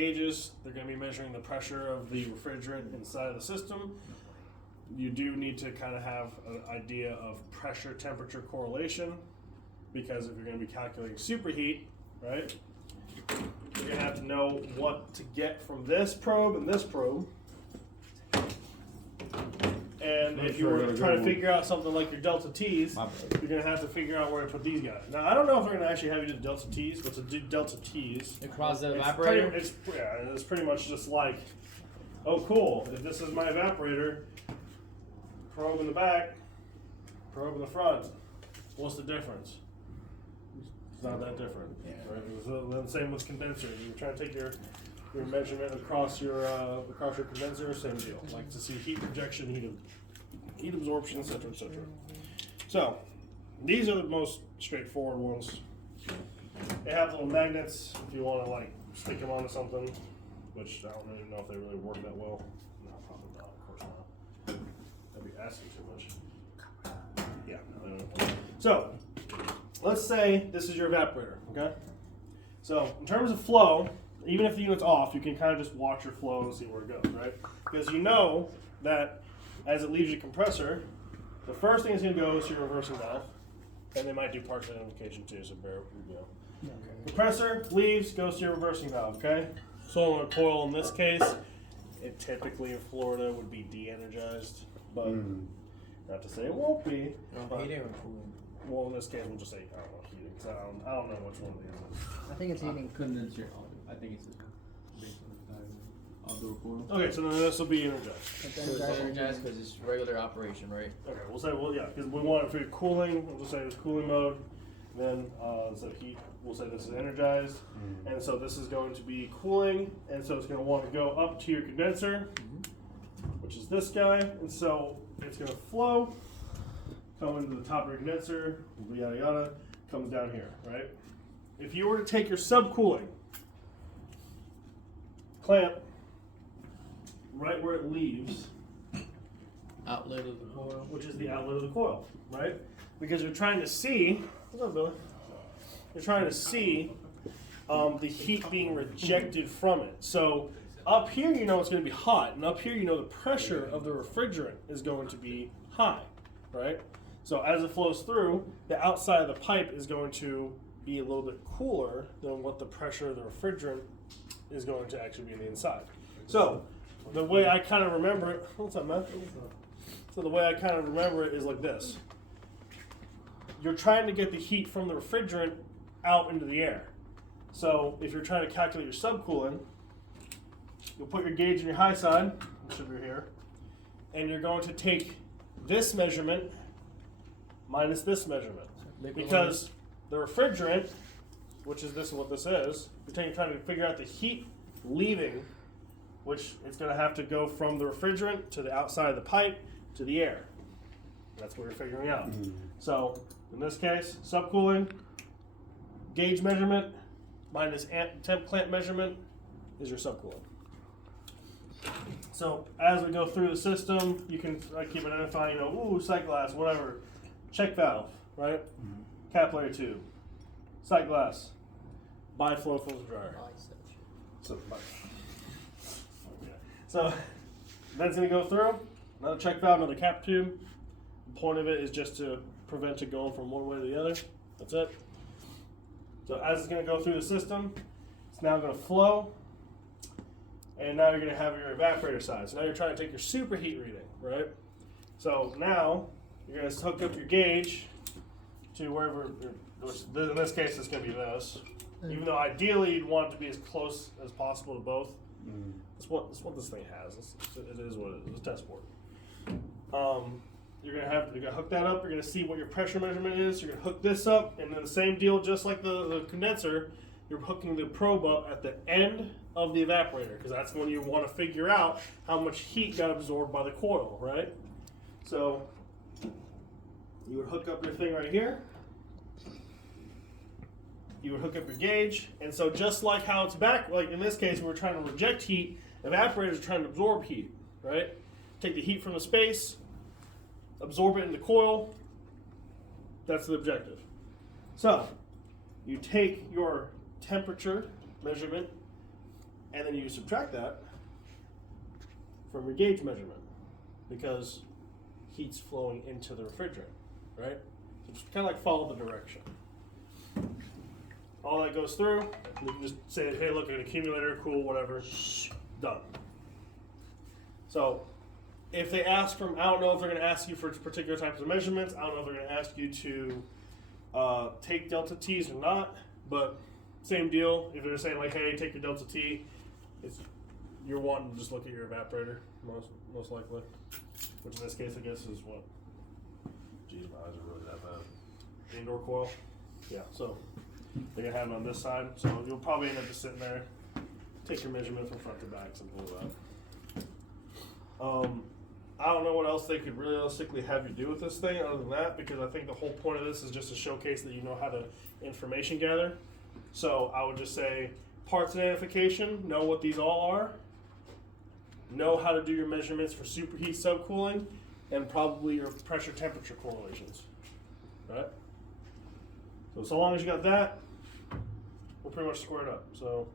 gauges. They're going to be measuring the pressure of the refrigerant inside of the system. You do need to kind of have an idea of pressure temperature correlation, because if you're going to be calculating superheat, right, you're going to have to know what to get from this probe and this probe. And if you were trying to figure out something like your delta T's, you're going to have to figure out where to put these guys. Now, I don't know if they're going to actually have you do delta T's, but to do delta T's, across the evaporator? It's pretty much just like, oh cool, if this is my evaporator, probe in the back, probe in the front, what's the difference? It's not that different. Yeah. Right? The same with condenser. You're trying to take your measurement across your condenser, same deal. Like to see heat rejection, heat absorption, etc., etc. So these are the most straightforward ones. They have little magnets if you want to like stick them onto something, which I don't really know if they really work that well. No, probably not. Of course not. I'd be asking too much. Yeah. No, they don't. So let's say this is your evaporator. Okay. So in terms of flow, even if the unit's off, you can kind of just watch your flow and see where it goes, right? Because you know that as it leaves your compressor, the first thing it's going to go is to your reversing valve, and they might do partial identification too, so bear, you know. Okay. Compressor leaves, goes to your reversing valve, okay? Solenoid coil in this case, it typically in Florida would be de-energized, but not to say it won't be. Heating or cooling? Well, in this case, we'll just say, I don't know, heating, because I don't know which one it is. I think it's heating. Condenser. I think it's based on the outdoor coil. Okay, so then this will be energized. So it's energized because it's regular operation, right? Okay, we'll say, well, yeah, because we want it for cooling, we'll just say it's cooling mode. Then, so heat, we'll say this is energized. And so this is going to be cooling, and so it's going to want to go up to your condenser, which is this guy. And so it's going to flow, come into the top of your condenser, yada yada, comes down here, right? If you were to take your subcooling clamp right where it leaves, Outlet of the coil. which is the outlet of the coil, right? Because you're trying to see, what's up, Billy? You're trying to see the heat being rejected from it. So up here, you know it's going to be hot, and up here, you know the pressure of the refrigerant is going to be high, right? So as it flows through, the outside of the pipe is going to be a little bit cooler than what the pressure of the refrigerant is going to actually be on the inside. So the way I kind of remember it, what's up, man? So the way I kind of remember it is like this. You're trying to get the heat from the refrigerant out into the air. So if you're trying to calculate your subcooling, you'll put your gauge in your high side, which should be here, and you're going to take this measurement minus this measurement. Because the refrigerant, which is this, what this is, you're trying to figure out the heat leaving, which it's going to have to go from the refrigerant to the outside of the pipe to the air. That's what you're figuring out. So in this case, subcooling, gauge measurement minus temp clamp measurement is your subcooling. So as we go through the system, you can keep identifying, you know, ooh, sight glass, whatever, check valve, right? Capillary tube, sight glass, biflow filter dryer. So that's going to go through. Another check valve, another cap tube. The point of it is just to prevent it going from one way to the other. That's it. So as it's going to go through the system, it's now going to flow. And now you're going to have your evaporator side. So now you're trying to take your superheat reading, right? So now you're going to hook up your gauge to wherever, in this case it's going to be this. Even though ideally you'd want it to be as close as possible to both. That's what this thing has. It is what it is. It's a test board. You're gonna hook that up. You're gonna see what your pressure measurement is. You're gonna hook this up, and then the same deal, just like the condenser. You're hooking the probe up at the end of the evaporator, because that's when you want to figure out how much heat got absorbed by the coil, right? So you would hook up your thing right here. You would hook up your gauge, and so just like how it's back, like in this case, we're trying to reject heat. Evaporators are trying to absorb heat, right? Take the heat from the space, absorb it in the coil. That's the objective. So you take your temperature measurement and then you subtract that from your gauge measurement because heat's flowing into the refrigerant, right? So just kind of like follow the direction. All that goes through, you can just say, hey, look, an accumulator, cool, whatever, done. So if they ask from, I don't know if they're going to ask you for particular types of measurements. I don't know if they're going to ask you to take delta T's or not, but same deal. If they're saying like, hey, take your delta T, you're wanting to just look at your evaporator, most likely. Which in this case, I guess, is what? Geez, my eyes are really that bad. Indoor coil. Yeah, so they're going to have it on this side. So you'll probably end up just sitting there, take your measurement from front to back, something like that. I don't know what else they could realistically have you do with this thing other than that, because I think the whole point of this is just to showcase that you know how to information gather. So I would just say parts identification, know what these all are, know how to do your measurements for superheat subcooling, and probably your pressure temperature correlations, right? So long as you got that, we're pretty much squared up. So